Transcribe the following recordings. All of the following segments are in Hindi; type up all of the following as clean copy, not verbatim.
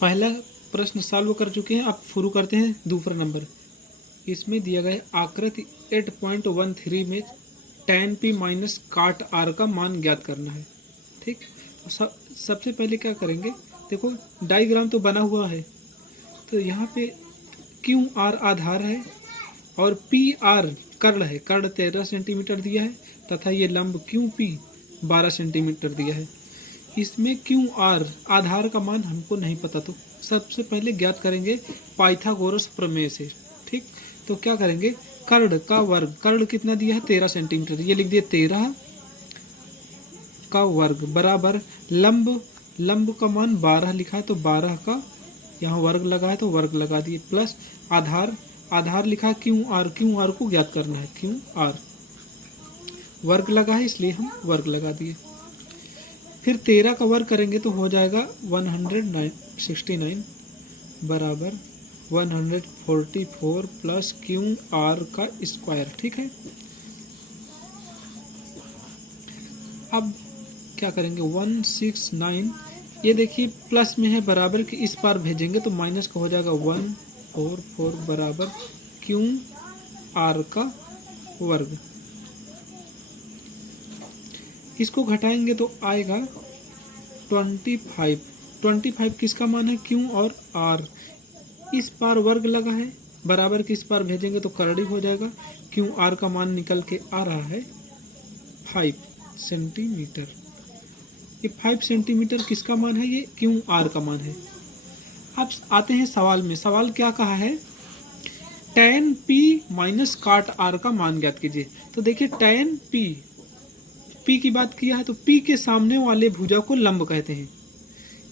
पहला प्रश्न सॉल्व कर चुके हैं। अब शुरू करते हैं दूसरा नंबर। इसमें दिया गया है आकृति 8.13 में tan p माइनस काट r का मान ज्ञात करना है। ठीक, सबसे पहले क्या करेंगे, देखो डायग्राम तो बना हुआ है, तो यहाँ पे क्यू आर आधार है और पी आर कर्ण है। कर्ण 13 सेंटीमीटर दिया है तथा ये लंब क्यू पी 12 सेंटीमीटर दिया है। इसमें क्यू आर आधार का मान हमको नहीं पता, तो सबसे पहले ज्ञात करेंगे पाइथागोरस प्रमेय से। ठीक, तो क्या करेंगे, कर्ण का वर्ग, कर्ण कितना दिया है 13 सेंटीमीटर, ये लिख दिए 13 का वर्ग बराबर लंब, लंब का मान 12 लिखा है तो 12 का यहाँ वर्ग लगा है तो वर्ग लगा दिए, प्लस आधार, आधार लिखा है क्यू आर, क्यू आर को ज्ञात करना है, क्यू आर वर्ग लगा है इसलिए हम वर्ग लगा दिए। फिर 13 का वर्ग करेंगे तो हो जाएगा 169 बराबर 144 प्लस क्यू आर का स्क्वायर। ठीक है, अब क्या करेंगे 169, ये देखिए प्लस में है, बराबर के इस पार भेजेंगे तो माइनस का हो जाएगा 144 बराबर क्यू आर का वर्ग। इसको घटाएंगे तो आएगा 25। 25 किसका मान है, क्यू और आर, इस पार वर्ग लगा है, बराबर के इस पार भेजेंगे तो करड़ी हो जाएगा। क्यू आर का मान निकल के आ रहा है 5 सेंटीमीटर। ये 5 सेंटीमीटर किसका मान है, ये क्यू आर का मान है। अब आते हैं सवाल में, सवाल क्या कहा है, tan p माइनस काट r का मान ज्ञात कीजिए। तो देखिए tan p की बात किया है तो p के सामने वाले भुजा को लंब कहते हैं।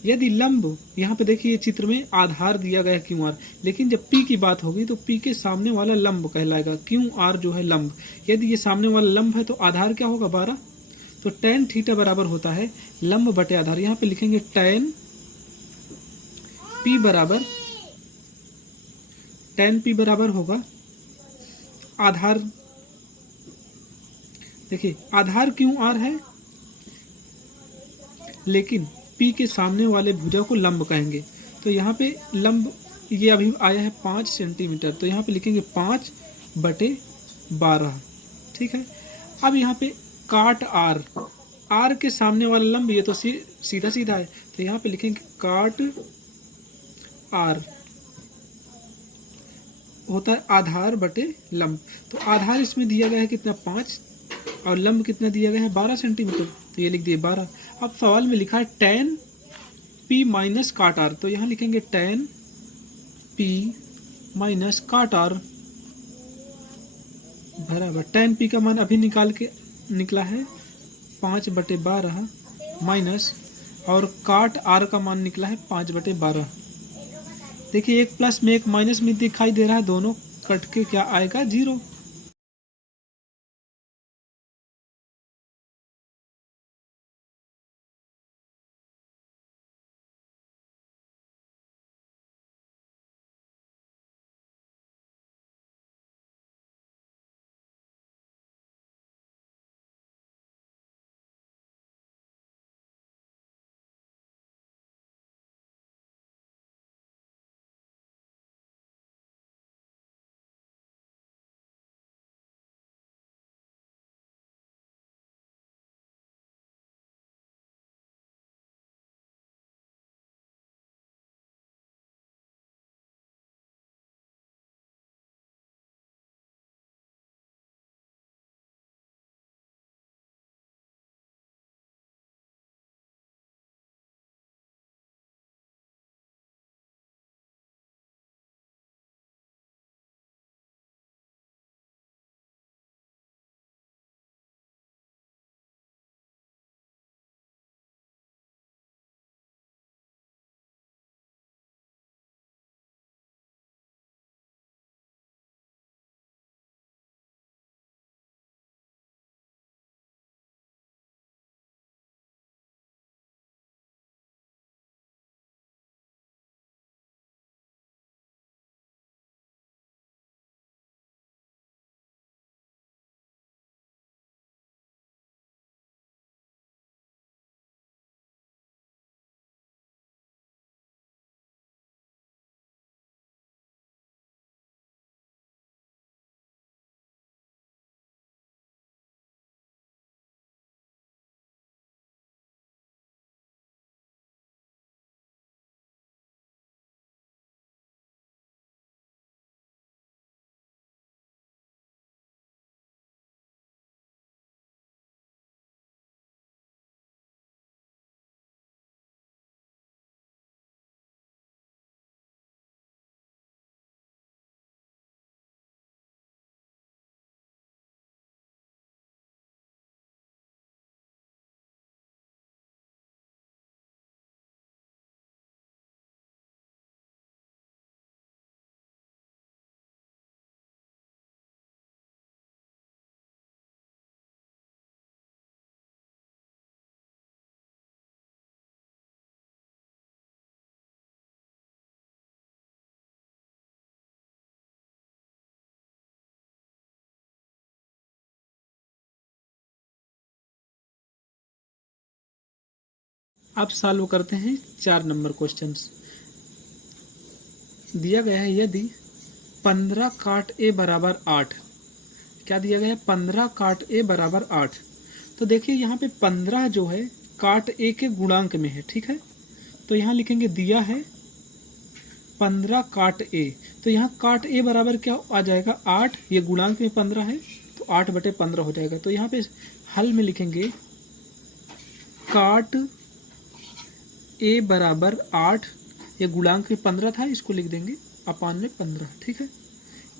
यदि लंब, यहाँ पे देखिए ये चित्र में आधार दिया गया क्यू आर, लेकिन जब p की बात होगी तो p के सामने वाला लंब कहलाएगा, क्यू आर जो है लंब। यदि ये सामने वाला लंब है तो आधार क्या होगा 12, तो tan थीटा बराबर होता है लंब बटे आधार। यहाँ पे लिखेंगे tan p बराबर होगा आधार, देखिए आधार क्यू आर है लेकिन p के सामने वाले भुजा को लंब कहेंगे। तो यहाँ पे लंब ये अभी आया है 5 सेंटीमीटर, तो यहाँ पे लिखेंगे 5/12। ठीक है, अब यहाँ पे काट r, r के सामने वाला लंब ये तो सीधा सीधा है, तो यहाँ पे लिखेंगे काट r होता है आधार बटे लंब। तो आधार इसमें दिया गया है कितना 5 और लंब कितना दिया गया है 12 सेंटीमीटर, तो ये लिख दिए 12। अब सवाल में लिखा है tan p माइनस काट r, तो यहाँ लिखेंगे tan p माइनस काट r बराबर tan p का मान अभी निकाल के निकला है 5/12 माइनस और काट r का मान निकला है 5/12। देखिए एक प्लस में एक माइनस में दिखाई दे रहा है, दोनों कट के क्या आएगा 0। अब सॉल्व करते हैं 4 नंबर क्वेश्चंस। दिया गया है यदि 15 काट ए बराबर 8, क्या दिया गया है 15 काट ए बराबर 8। तो देखिए यहाँ पे 15 जो है काट ए के गुणांक में है, ठीक है। तो यहाँ लिखेंगे दिया है 15 काट ए, तो यहाँ काट ए बराबर क्या आ जाएगा 8, ये गुणांक में 15 है तो 8/15 हो जाएगा। तो यहाँ पे हल में लिखेंगे काट ए बराबर 8, ये गुणांक में 15 था, इसको लिख देंगे अपान में 15, ठीक है।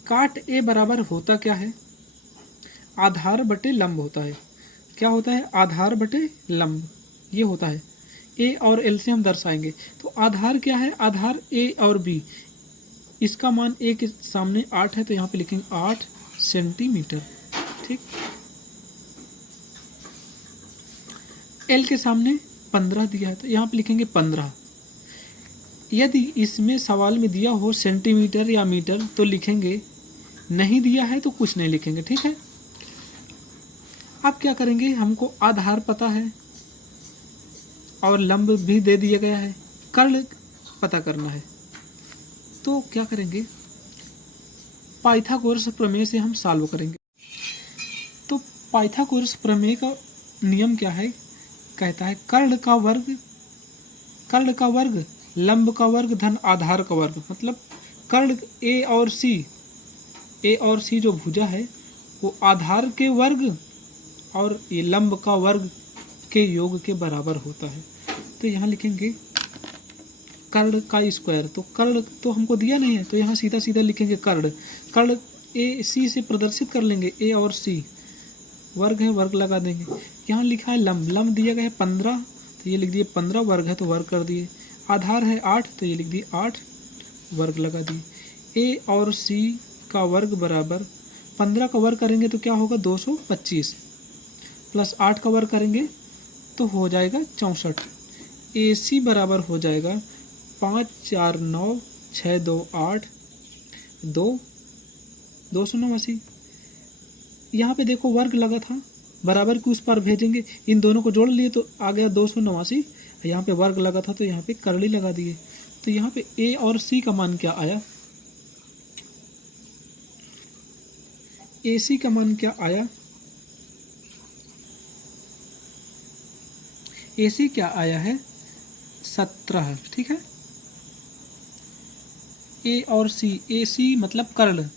काट ए बराबर होता क्या है, आधार बटे लंब होता है। क्या होता है, आधार बटे लंब, ये होता है। ए और एल से हम दर्शाएंगे। तो आधार क्या है, आधार ए और बी, इसका मान ए के सामने 8 है तो यहाँ पे लिखेंगे 8 सेंटीमीटर, ठीक। एल के सामने 15 दिया है तो यहाँ पे लिखेंगे 15। यदि इसमें सवाल में दिया हो सेंटीमीटर या मीटर तो लिखेंगे, नहीं दिया है तो कुछ नहीं लिखेंगे, ठीक है। अब क्या करेंगे, हमको आधार पता है और लंब भी दे दिया गया है, कर्ण पता करना है। तो क्या करेंगे, पाइथागोरस प्रमेय से हम सॉल्व करेंगे। तो पाइथागोरस प्रमेय का नियम क्या है, कहता है कर्ण का वर्ग लंब का वर्ग धन आधार का वर्ग। मतलब कर्ण ए और सी जो भुजा है वो आधार के वर्ग और ये लंब का वर्ग के योग के बराबर होता है। तो यहाँ लिखेंगे कर्ण का स्क्वायर। तो कर्ण तो हमको दिया नहीं है तो यहाँ सीधा सीधा लिखेंगे कर्ण ए सी से प्रदर्शित कर लेंगे, ए और सी वर्ग है, वर्ग लगा देंगे। यहाँ लिखा है लंब दिया गया है 15 तो ये लिख दिए 15, वर्ग है तो वर्ग कर दिए। आधार है 8 तो ये लिख दिए 8, वर्ग लगा दिए। ए और सी का वर्ग बराबर 15 का वर्ग करेंगे तो क्या होगा 225 प्लस 8 का वर्ग करेंगे तो हो जाएगा 64। ए सी बराबर हो जाएगा 5 4 9 6 2 8 289। यहाँ पे देखो वर्ग लगा था, बराबर की उस पर भेजेंगे, इन दोनों को जोड़ लिए तो आ गया 289। यहाँ पे वर्ग लगा था तो यहाँ पे करली लगा दिए। तो यहाँ पे ए और सी का मान क्या आया, ए सी का मान क्या आया, ए सी क्या आया है 17, ठीक है। ए और सी, ए सी मतलब कर्ण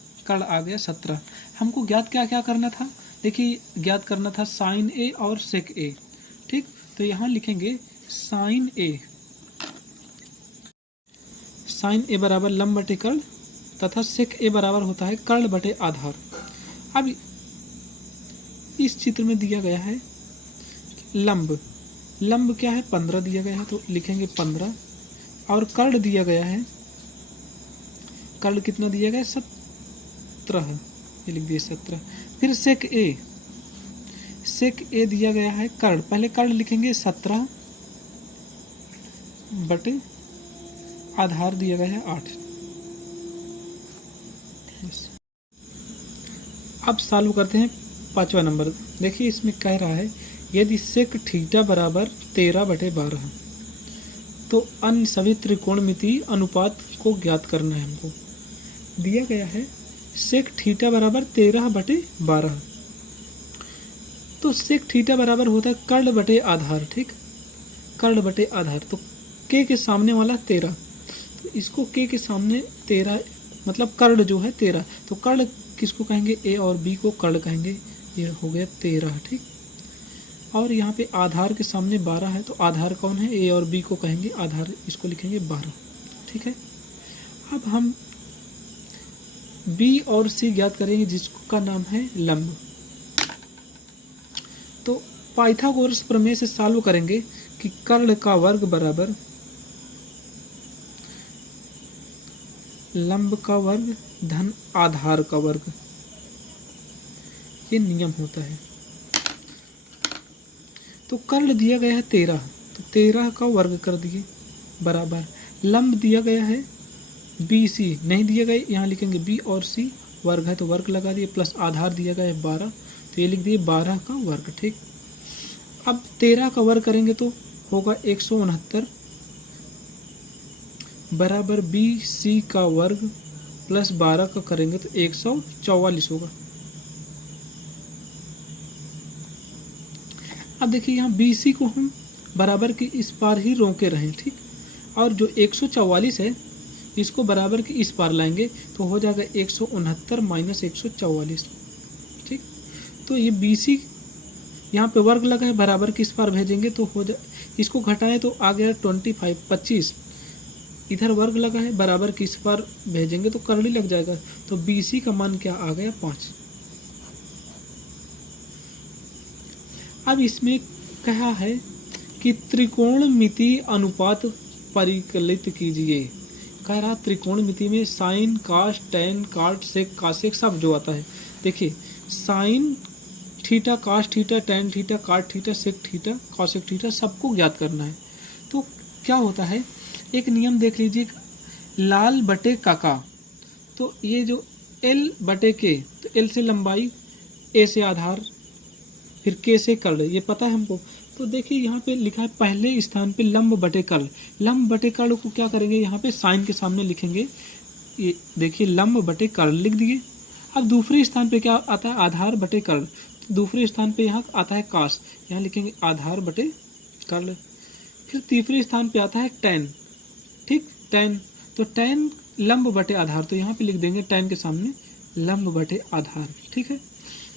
आ गया 17। हमको ज्ञात क्या करना था, देखिए ज्ञात करना था साइन ए और सेक ए, ठीक। तो यहाँ लिखेंगे साइन ए बराबर लंब बटे कर्ण तथा सेक ए बराबर होता है कर्ण बटे आधार। अब इस चित्र में दिया गया है लंब क्या है 15 दिया गया है तो लिखेंगे 15, और कर्ण दिया गया है, कर्ण कितना दिया गया है 17, ये लिख दिए 17। फिर सेक ए दिया गया है कर्ण, पहले कर्ण लिखेंगे 17 बटे आधार दिया गया है 8। अब सॉल्व करते हैं 5वां नंबर। देखिए इसमें कह रहा है यदि सेक थीटा बराबर 13/12 तो अन्य सभी त्रिकोणमितीय अनुपात को ज्ञात करना है। हमको दिया गया है सेक थीटा बराबर 13/12, तो सेक थीटा बराबर होता है कर्ण बटे आधार, ठीक, कर्ण बटे आधार। तो के के सामने वाला 13, तो इसको के के सामने 13 मतलब कर्ण जो है 13, तो कर्ण किसको कहेंगे, ए और बी को कर्ण कहेंगे, ये हो गया 13, ठीक। और यहाँ पे आधार के सामने 12 है तो आधार कौन है, ए और बी को कहेंगे आधार, इसको लिखेंगे 12, ठीक है। अब हम बी और सी ज्ञात करेंगे जिसका नाम है लंब। तो पाइथागोरस प्रमेय से सॉल्व करेंगे कि कर्ण का वर्ग बराबर लंब का वर्ग धन आधार का वर्ग, ये नियम होता है। तो कर्ण दिया गया है 13 तो 13 का वर्ग कर दिए बराबर लंब दिया गया है बी सी, नहीं दिया गया यहाँ लिखेंगे बी और सी, वर्ग है तो वर्ग लगा दिए, प्लस आधार दिया गया है 12 तो ये लिख दिए 12 का वर्ग, ठीक। अब 13 का वर्ग करेंगे तो होगा 169 बराबर बी सी का वर्ग प्लस 12 का करेंगे तो 144 होगा। अब देखिए यहाँ बी सी को हम बराबर के इस पार ही रोके रहे, ठीक, और जो 144 है इसको बराबर के इस पार लाएंगे तो हो जाएगा 169 माइनस 144, ठीक। तो ये बी सी यहाँ पे वर्ग लगा है, बराबर के इस पार भेजेंगे तो हो जाए, इसको घटाएं तो आ गया 25, इधर वर्ग लगा है, बराबर के इस पार भेजेंगे तो करली लग जाएगा, तो बी सी का मान क्या आ गया 5। अब इसमें कहा है कि त्रिकोणमिति अनुपात परिकलित कीजिए। कह रहा त्रिकोणमिति में साइन, कास, टैन, काट, सेक, कासेक सब जो आता है। देखिए sine theta, cos theta, tan theta, cot theta, sec theta, cosec theta सबको ज्ञात करना है। तो क्या होता है, एक नियम देख लीजिए, लाल बटे काका, तो ये जो एल बटे के, तो एल से लंबाई, ए से आधार, फिर के से कर्ल, ये पता है हमको। तो देखिए यहाँ पे लिखा है पहले स्थान पे लंब बटे कर्ल, लंब बटे कर्ल को क्या करेंगे, यहाँ पे साइन के सामने लिखेंगे, ये देखिए लंब बटे कर्ल लिख दिए। अब दूसरे स्थान पे क्या आता है, आधार बटे कर्ल, दूसरे स्थान पे यहाँ आता है कास, यहाँ लिखेंगे आधार बटे कर्ल। फिर तीसरे स्थान पे आता है टैन, ठीक, टैन, तो टैन लंब बटे आधार, तो यहाँ पे लिख देंगे टैन के सामने लंब बटे आधार, ठीक है।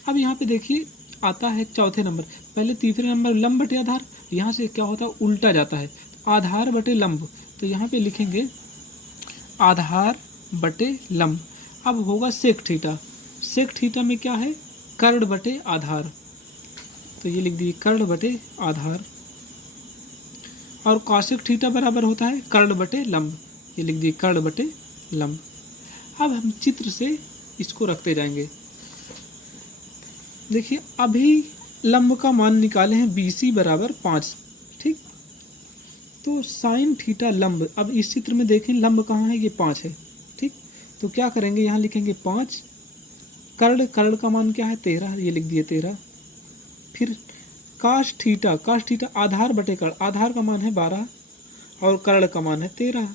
अब यहाँ पे देखिए आता है चौथे नंबर, पहले तीसरे नंबर लंब बटे आधार, यहाँ से क्या होता है उल्टा जाता है, आधार बटे लंब, तो यहाँ पे लिखेंगे आधार बटे लंब। अब होगा सेक थीटा, सेक थीटा में क्या है, कर्ण बटे आधार, तो ये लिख दिए कर्ण बटे आधार। और कौशिक थीटा बराबर होता है कर्ण बटे लंब, ये लिख दिए कर्ण बटे लंब। अब हम चित्र से इसको रखते जाएंगे। देखिए अभी लंब का मान निकाले हैं BC बराबर 5, ठीक, तो साइन थीटा लंब, अब इस चित्र में देखें लंब कहाँ है, ये 5 है, ठीक, तो क्या करेंगे, यहाँ लिखेंगे 5, कर्ण, कर्ण का मान क्या है 13, ये लिख दिए 13। फिर काश थीटा, काश थीटा आधार बटे कर्ण, आधार का मान है 12 और कर्ण का मान है 13।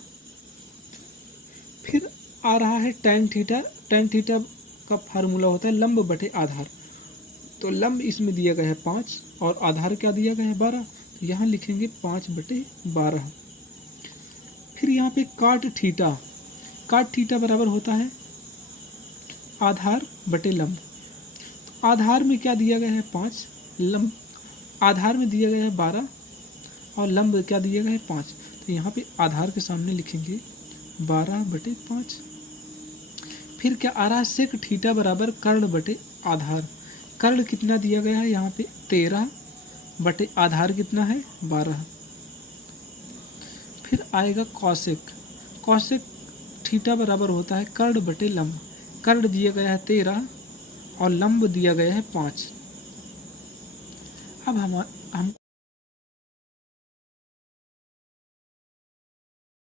फिर आ रहा है टैन थीटा, टैन थीटा का फार्मूला होता है लंब बटे आधार, तो लंब इसमें दिया गया है 5 और आधार क्या दिया गया है 12, तो यहाँ लिखेंगे 5 बटे 12। फिर यहाँ पे काट थीटा, काट थीटा बराबर होता है आधार बटे लंब, तो आधार में क्या दिया गया है 5, लंब आधार में दिया गया है 12 और लंब क्या दिया गया है 5, तो यहाँ पे आधार के सामने लिखेंगे 12 बटे 5। फिर क्या आ रहा है सेक थीटा बराबर कर्ण बटे आधार, कर्ण कितना दिया गया है यहाँ पे 13 बटे आधार कितना है 12। फिर आएगा कौशिक, कौशिक थीटा बराबर होता है कर्ण बटे लंब, कर्ण दिया गया है 13 और लंब दिया गया है 5। अब हम